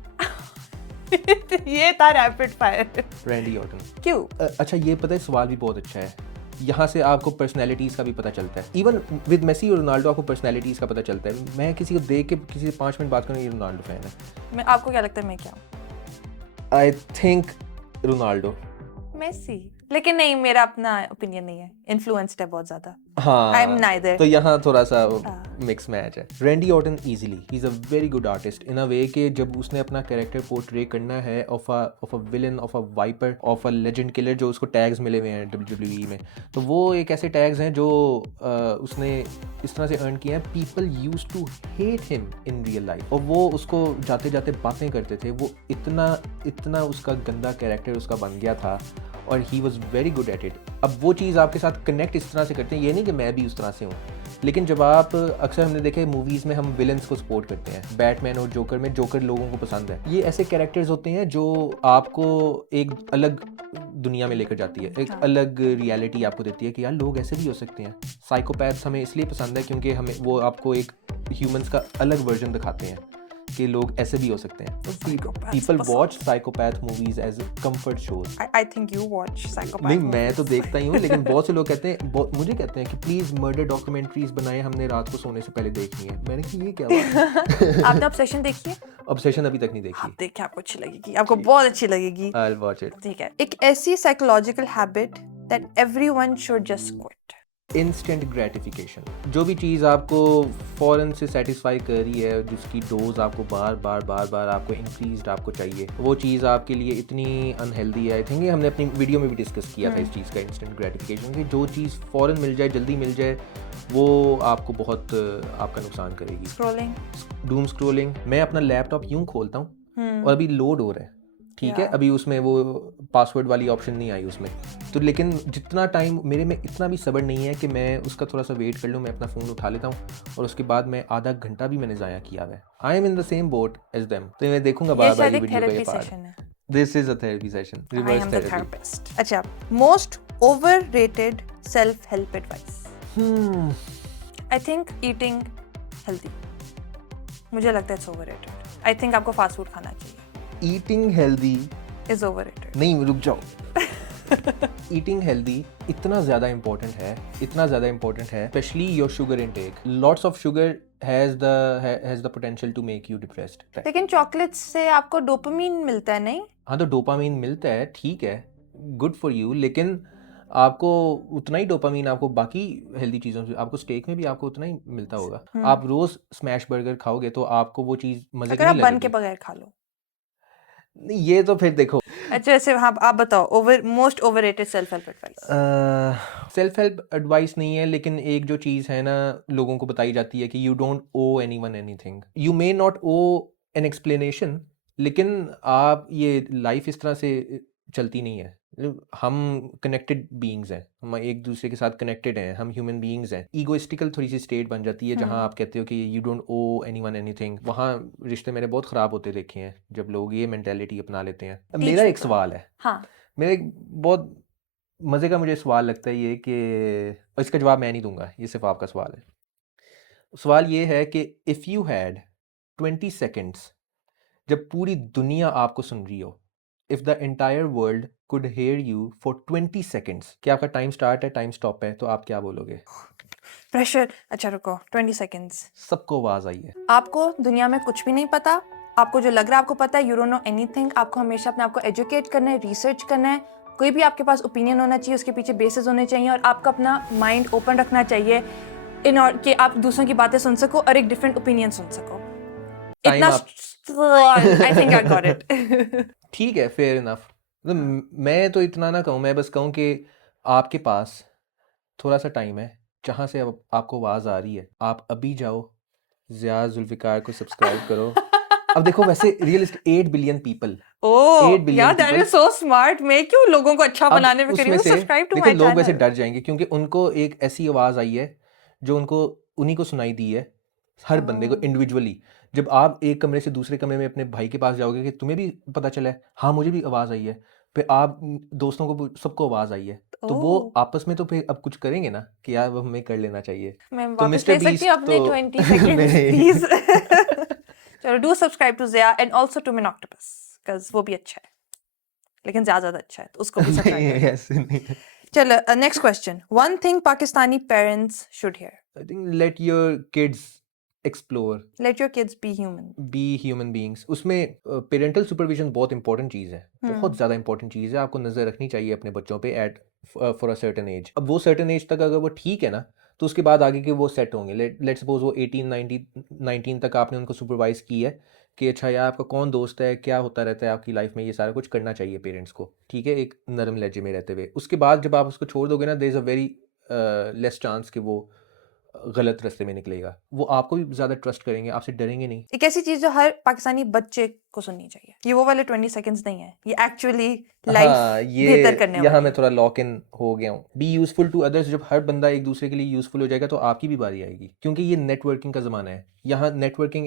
ये था रैपिड फायर। Randy Orton. क्यों? अच्छा, ये पता है सवाल भी बहुत अच्छा है। यहाँ से आपको पर्सनैलिटीज़ का भी पता चलता है। इवन विद मेसी और रोनाल्डो आपको पर्सनैलिटीज़ का पता चलता है। मैं किसी को देख के किसी से 5 मिनट बात करूँ, ये रोनाल्डो फैन है। मैं, आपको क्या लगता है मैं क्या हूँ? I think Ronaldo. मेसी? लेकिन नहीं, मेरा अपना ओपिनियन नहीं है, इन्फ्लुएंस्ड है बहुत ज्यादा। हाँ, आई एम नाइदर। तो यहाँ थोड़ा सा हाँ। मिक्स मैच है। Randy Orton easily, he is a very good artist in a way कि जब उसने अपना कैरेक्टर पोर्ट्रे करना है of a villain, of a viper, of a legend killer, जो उसको टैग्स मिले हुए हैं WWE में, तो वो एक ऐसे टैग्स हैं जो उसने इस तरह से अर्न किए हैं। People used to hate him in real life, और वो उसको जाते जाते बातें करते थे। वो इतना उसका गंदा कैरेक्टर उसका बन गया था और he was very good at it. अब वो चीज़ आपके साथ कनेक्ट इस तरह से करते हैं, ये नहीं कि मैं भी उस तरह से हूँ, लेकिन जब आप अक्सर हमने देखे मूवीज़ में हम विलन्स को सपोर्ट करते हैं। बैटमैन और जोकर में जोकर लोगों को पसंद है। ये ऐसे कैरेक्टर्स होते हैं जो आपको एक अलग दुनिया में लेकर जाती है, एक अलग रियलिटी आपको देती है कि यार लोग ऐसे भी हो सकते हैं। साइकोपैथ्स हमें इसलिए पसंद है क्योंकि हमें वो आपको एक ह्यूमंस का अलग वर्जन दिखाते हैं कि लोग ऐसे भी हो सकते हैं। People watch psychopath movies as comfort shows. I think you watch psychopath. नहीं, मैं तो देखता ही हूँ, लेकिन बहुत से लोग कहते हैं, मुझे कहते हैं कि प्लीज मर्डर डॉक्यूमेंट्रीज बनाए, हमने रात को सोने से पहले देखनी है। मैंने कहा ये क्या बात है? आपने ऑब्सेशन देखी है? ऑब्सेशन अभी तक नहीं आप देखी। देखिए, आपको अच्छी लगेगी, आपको बहुत अच्छी लगेगी। I will watch it. ठीक है, एक ऐसी psychological habit that everyone should just quit. Instant gratification, जो भी चीज़ आपको फ़ौरन से सेटिस्फाई कर रही है, जिसकी डोज आपको बार बार आपको इंक्रीज्ड आपको चाहिए, वो चीज़ आपके लिए इतनी अनहेल्दी है। आई थिंक हमने अपनी वीडियो में भी डिस्कस किया था इस चीज़ का, इंस्टेंट ग्रेटिफिकेशन, कि जो चीज़ फ़ौरन मिल जाए, जल्दी मिल जाए, वो आपको बहुत आपका नुकसान करेगी। Scrolling, doom scrolling. मैं अपना लैपटॉप यूँ खोलता हूँ और अभी लोड हो रहा है, ठीक है, अभी उसमें वो पासवर्ड वाली ऑप्शन नहीं आई उसमें, तो लेकिन जितना टाइम मेरे में इतना भी सब्र नहीं है कि मैं उसका थोड़ा सा वेट कर लूँ। मैं अपना फ़ोन उठा लेता हूँ और उसके बाद मैं आधा घंटा भी मैंने ज़ाया किया है। I am in the same boat as them. तो मैं देखूंगा बार बार ये वीडियो के बाद। This is a therapy session, reverse therapy. अच्छा, most overrated self help advice? I think eating healthy. मुझे लगता है इट्स ओवररेटेड। आई थिंक आपको फास्ट फूड खाना चाहिए। Eating healthy is overrated. नहीं, रुक जाओ। ईटिंग हेल्दी इतना ज़्यादा इंपॉर्टेंट है, specially your sugar intake. Lots of sugar has the potential to make you depressed. लेकिन चॉकलेट्स से आपको डोपामीन मिलता है, नहीं? हाँ, तो डोपामीन मिलता है, ठीक है, गुड फॉर यू, लेकिन आपको उतना ही डोपामीन आपको बाकी हेल्दी चीज़ों से, आपको स्टेक में भी आपको उतना ही मिलता होगा। आप रोज़ स्मैश बर्गर खाओगे तो आपको वो चीज़ मज़े की नहीं लगेगी। बन के बगैर खा लो। नहीं, ये तो फिर देखो। अच्छा, ऐसे आप बताओ, most overrated self help advice? Self help advice नहीं है, लेकिन एक जो चीज़ है ना, लोगों को बताई जाती है कि you don't owe anyone anything. You may not owe an explanation, लेकिन आप ये लाइफ इस तरह से चलती नहीं है। हम कनेक्टेड बीइंग्स हैं, हम एक दूसरे के साथ कनेक्टेड हैं, हम ह्यूमन बीइंग्स हैं। ईगोइस्टिकल थोड़ी सी स्टेट बन जाती है जहाँ आप कहते हो कि you don't owe anyone anything. वहाँ रिश्ते मेरे बहुत ख़राब होते देखे हैं जब लोग ये मेंटेलिटी अपना लेते हैं। अब टीच मेरा यू एक तो सवाल है, हाँ मेरा एक बहुत मज़े का मुझे सवाल लगता है ये कि, और इसका जवाब मैं नहीं दूंगा, ये सिर्फ आपका सवाल है। सवाल ये है कि इफ़ यू हैड 20 सेकेंड्स, जब पूरी दुनिया आपको सुन रही हो, if the entire world could hair you for 20 seconds, कि आपका टाइम स्टार्ट है, टाइम स्टॉप है, तो आप क्या बोलोगे? प्रेशर। अच्छा रुको 20 सेकेंड्स। सबको आवाज आई है। आपको दुनिया में कुछ भी नहीं पता, आपको जो लग रहा है आपको पता है, यू डोंट नो एनीथिंग। आपको हमेशा अपने आप को एजुकेट करना है, रिसर्च करना है। कोई भी आपके पास ओपिनियन होना चाहिए, उसके पीछे बेसिस होने चाहिए, और आपका अपना माइंड ओपन रखना चाहिए इन ऑर्डर कि आप दूसरों की बातें सुन सको और एक डिफरेंट ओपिनियन सुन सको। टाइम इतना आप I think I got it. ठीक है, फेयर इनफ। मैं तो इतना ना कहूँ, मैं बस कहूँ कि आपके पास थोड़ा सा टाइम है, जहाँ से अब आपको आवाज़ आ रही है, आप अभी जाओ, ज़िया जुल्फ़िकार को सब्सक्राइब करो। अब देखो, वैसे रियलिस्ट 8 बिलियन पीपल, 8 ओह बिलियन यार that people, is so smart. मैं क्यों लोगों को अच्छा अब बनाने पे कर रही उसमें हूँ? से सब्सक्राइब टू देखो माय लोग वैसे चैनल। डर जाएंगे क्योंकि उनको एक ऐसी आवाज़ आई है जो उनको उन्हीं को सुनाई दी है, हर बंदे को इंडिविजुअली। जब आप एक कमरे से दूसरे कमरे में अपने भाई के पास जाओगे कि तुम्हें भी पता चला है, हाँ मुझे भी आवाज़ आई है, फिर आप दोस्तों को सबको आवाज़ आई है, तो वो ओह आपस में तो फिर अब कुछ करेंगे ना कि यार वो हमें कर लेना चाहिए। मैं तो वापस मिस्टर ले सकती हूँ बीस्ट अपने तो 20 सेकेंड्स नहीं प्लीज? चलो do subscribe to Zia and also to Minoctopus, because वो भी अच्छा है, लेकिन ज्यादा अच्छा है, तो उसको भी सब्सक्राइब नहीं, करना। ऐसे नहीं। चलो next question. One thing Pakistani parents should hear. I think let your kids explore, let your kids be human. Be human beings. उसमें पेरेंटल सुपरविजन बहुत इंपॉर्टेंट चीज़ है, बहुत ज़्यादा इंपॉर्टेंट चीज़ है। आपको नज़र रखनी चाहिए अपने बच्चों पे at for a certain age. अब वो सर्टेन एज तक अगर वो ठीक है ना, तो उसके बाद आगे के वो सेट होंगे। लेट सपोज वो 18 19 तक आपने उनको सुपरवाइज की है कि अच्छा यार आपका कौन दोस्त है, क्या होता रहता है आपकी लाइफ में, ये सारा कुछ करना चाहिए पेरेंट्स को, ठीक है, एक नरम लहजे में रहते हुए। उसके बाद जब आप उसको छोड़ दोगे ना, there is a very less chance कि वो गलत रास्ते में निकलेगा। वो आपको भी ज़्यादा ट्रस्ट करेंगे, आपसे डरेंगे नहीं। एक ऐसी चीज जो हर पाकिस्तानी बच्चे को सुननी चाहिए। ये वो वाले 20 सेकंड्स नहीं है, ये एक्चुअली लाइफ हाँ, बेहतर ये करने यहाँ वाली मैं है। थोड़ा लॉक इन हो गया हूँ। Be useful to others. जब हर बंदा एक दूसरे के लिए यूजफुल हो जाएगा तो आपकी भी बारी आएगी, क्योंकि ये नेटवर्किंग का ज़माना है। यहाँ networking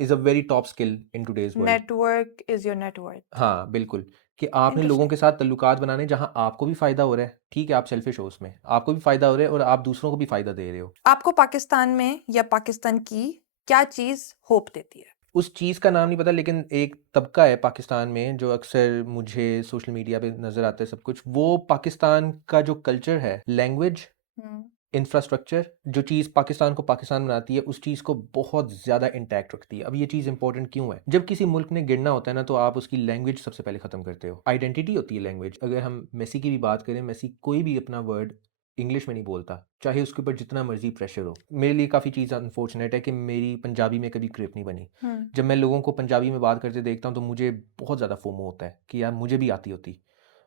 is a very top skill in today's world. Network is your network. हाँ बिल्कुल, कि आपने लोगों इंटरेस्टिंग। के साथ तल्लुकात बनाने जहाँ आपको भी फ़ायदा हो रहा है, ठीक है, आप सेल्फिश हो उसमें, आपको भी फ़ायदा हो रहा है और आप दूसरों को भी फ़ायदा दे रहे हो। आपको पाकिस्तान में या पाकिस्तान की क्या चीज होप देती है? उस चीज़ का नाम नहीं पता, लेकिन एक तबका है पाकिस्तान में जो अक्सर मुझे सोशल मीडिया पे नज़र आता है सब कुछ। वो पाकिस्तान का जो कल्चर है, लैंग्वेज, इंफ्रास्ट्रक्चर, जो चीज़ पाकिस्तान को पाकिस्तान बनाती है, उस चीज़ को बहुत ज़्यादा इंटैक्ट रखती है। अब ये चीज़ इंपॉर्टेंट क्यों है? जब किसी मुल्क ने गिरना होता है ना, तो आप उसकी लैंग्वेज सबसे पहले ख़त्म करते हो। आइडेंटिटी होती है लैंग्वेज। अगर हम मेसी की भी बात करें, मेसी कोई भी अपना वर्ड इंग्लिश में नहीं बोलता, चाहे उसके ऊपर जितना मर्जी प्रेशर हो। मेरे लिए काफ़ी चीज़ अनफॉर्चुनेट है कि मेरी पंजाबी में कभी ग्रिप नहीं बनी। जब मैं लोगों को पंजाबी में बात करते देखता हूँ तो मुझे बहुत ज़्यादा फोमो होता है कि यार मुझे भी आती होती।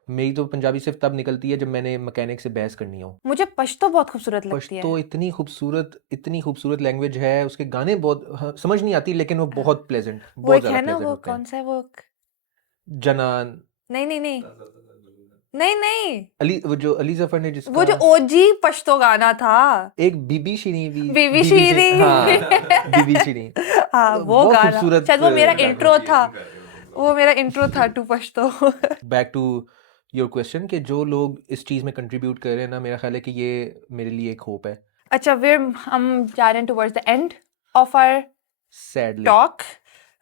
मेरी तो पंजाबी सिर्फ तब निकलती है जब मैंने मैकेनिक से बहस करनी हो। मुझे पश्तो बहुत खूबसूरत लगती है। पश्तो इतनी खूबसूरत लैंग्वेज है, उसके गाने बहुत समझ नहीं आती, लेकिन वो बहुत प्लेजेंट, वो बहुत एक ज़्यादा है ना, प्लेजेंट वो होते हैं। कौन सा है वो? जनान, नहीं नहीं नहीं नहीं नहीं, अली, वो जो अली जफर ने वो जिसका जो ओजी पश्तो गाना था, एक बीबी शीनी भी, बीबी बीबी शी, शीरी। हाँ बीबी शीनी, हाँ वो बहुत गाना खूबसूरत शायद वो मेरा गाना। इंट्रो था, वो मेरा इंट्रो था to Pashto. Back to your question कि जो लोग इस चीज़ में कंट्रीब्यूट कर रहे हैं ना, मेरा ख्याल है कि ये मेरे लिए एक होप है। अच्छा हम जा रहे हैं towards the end of our sadly, talk,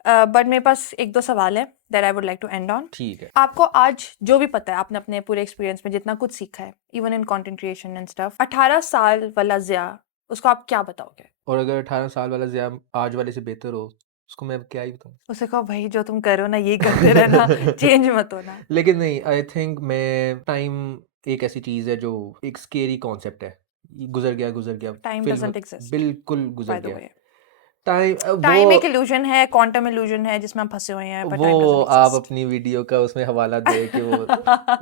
but मेरे पास एक दो सवाल है that I would like to end on. ठीक है। आपको आज जो भी पता है, आपने अपने पूरे एक्सपीरियंस में जितना कुछ सीखा है, even in content creation and stuff, 18 साल वाला ज़िया, उसको आप क्या बताओगे? और अगर 18 साल वाला ज़िया आज वाले से बेहतर हो, उसको मैं क्या ही बताऊँ। उसे कहो भाई जो तुम करो ना यही करते रहना, चेंज मत होना। लेकिन नहीं, आई थिंक मैं टाइम एक ऐसी चीज़ है जो एक स्केरी कॉन्सेप्ट है। ये गुजर गया, टाइम फिल्म डजंट एग्जिस्ट बिल्कुल गुजर बाय द गया। वे। टाइम टाइम एक वो इल्यूजन है, क्वांटम इल्यूजन है जिसमें हम फंसे हुए हैं, पर वो टाइम डजंट आप एग्जिस्ट। अपनी वीडियो का उसमें हवाला दे कि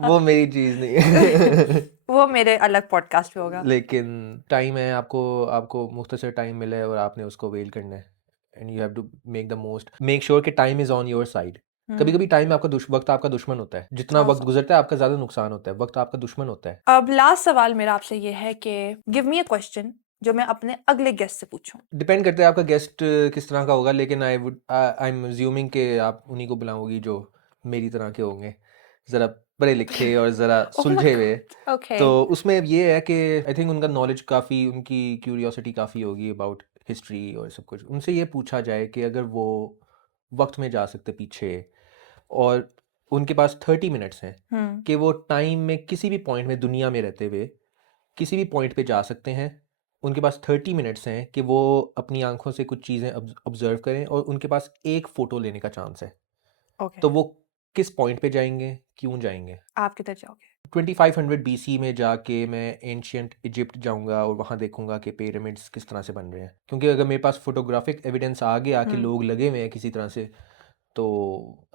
वो मेरी चीज़ नहीं है। वो मेरे अलग पॉडकास्ट पे होगा। लेकिन टाइम है, आपको आपको मुख्तसर टाइम मिला है और आपने उसको वेल करना है, and you have to make the most, make sure कि time is on your side. कभी हम्म कभी टाइम आपका वक्त आपका दुश्मन होता है, जितना वक्त also गुजरता है आपका ज्यादा नुकसान होता है, वक्त आपका दुश्मन होता है। अब लास्ट सवाल मेरा आपसे ये है कि गिव मी अ क्वेश्चन जो मैं अपने अगले गेस्ट से पूछूं। डिपेंड करता है आपका गेस्ट किस तरह का होगा, लेकिन आई एम अज्यूमिंग कि आप उन्हीं को बुलाओगी जो मेरी तरह के होंगे, ज़रा पढ़े लिखे और ज़रा ओह माय सुलझे हुए। गॉड ओके तो उसमें ये है कि आई थिंक उनका नॉलेज काफ़ी, उनकी क्यूरियोसिटी काफ़ी होगी अबाउट हिस्ट्री और सब कुछ। उनसे ये पूछा जाए कि अगर वो वक्त में जा सकते पीछे और उनके पास 30 मिनट्स हैं कि वो टाइम में किसी भी पॉइंट में दुनिया में रहते हुए किसी भी पॉइंट पे जा सकते हैं। उनके पास 30 मिनट्स हैं कि वो अपनी आंखों से कुछ चीज़ें ऑब्जर्व करें और उनके पास एक फ़ोटो लेने का चांस है। ओके तो वो किस पॉइंट पे जाएंगे, क्यों जाएंगे? आप किधर जाओगे? 2500 बीसी में जाके मैं एंशियंट इजिप्ट जाऊंगा और वहाँ देखूंगा कि पिरामिड्स किस तरह से बन रहे हैं, क्योंकि अगर मेरे पास फोटोग्राफिक एविडेंस आ गया कि हम्म लोग लगे हुए हैं किसी तरह से, तो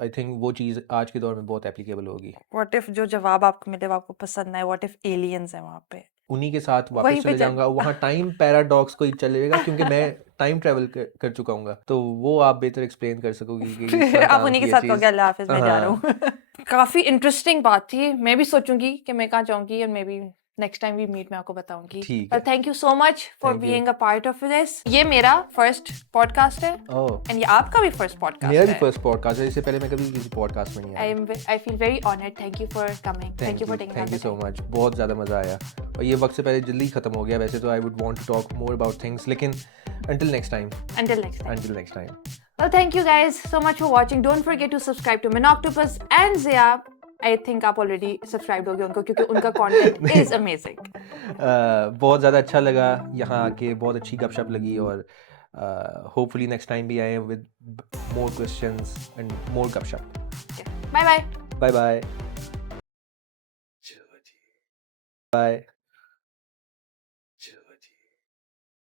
आई थिंक वो चीज़ आज के दौर में बहुत एप्लीकेबल होगी। व्हाट इफ जो जवाब आपको मिले वो आपको पसंद आए, व्हाट इफ एलियंस हैं वहां पे? उन्हीं के साथ वापस वहीं पे चले जाऊंगा, वहाँ टाइम पैराडॉक्स कोई चलेगा क्योंकि मैं टाइम ट्रैवल कर चुका हूँ, तो वो आप बेहतर एक्सप्लेन कर सकोगी कि इस फिर तरह आप काम उन्हीं की के ये साथ चीज़। कहोगे अल्लाह हाफिज मैं जा रहा हाँ, हूँ। काफी इंटरेस्टिंग बात थी, मैं भी सोचूंगी कि मैं कहाँ जाऊंगी और maybe next time we meet मैं आपको बताऊंगी। ठीक पर है, thank you so much for thank you. Being a part of this. ये मेरा फर्स्ट पॉडकास्ट है ओह, एंड ये आपका भी फर्स्ट मेरा पॉडकास्ट भी है। फर्स्ट पॉडकास्ट है, इससे पहले मैं कभी किसी पॉडकास्ट में नहीं आया। I feel very honoured, thank you for coming, thank you for taking thank you the so time. Much, बहुत ज़्यादा मज़ा आया और ये वक्त से पहले जल्दी ख़त्म हो गया। वैसे तो I would want to talk more about things, लेकिन until next time, Until next time. until next time. Well, thank you guys so much for watching. Don't forget to subscribe to Minoctopus and Zia. I think आप already subscribed होगे उनको क्योंकि उनका content is amazing. बहुत ज़्यादा अच्छा लगा यहाँ आके, बहुत अच्छी गपशप लगी और होपफुली नेक्स्ट टाइम भी आए with more questions and more गपशप। Okay. Bye bye. Bye bye. Bye.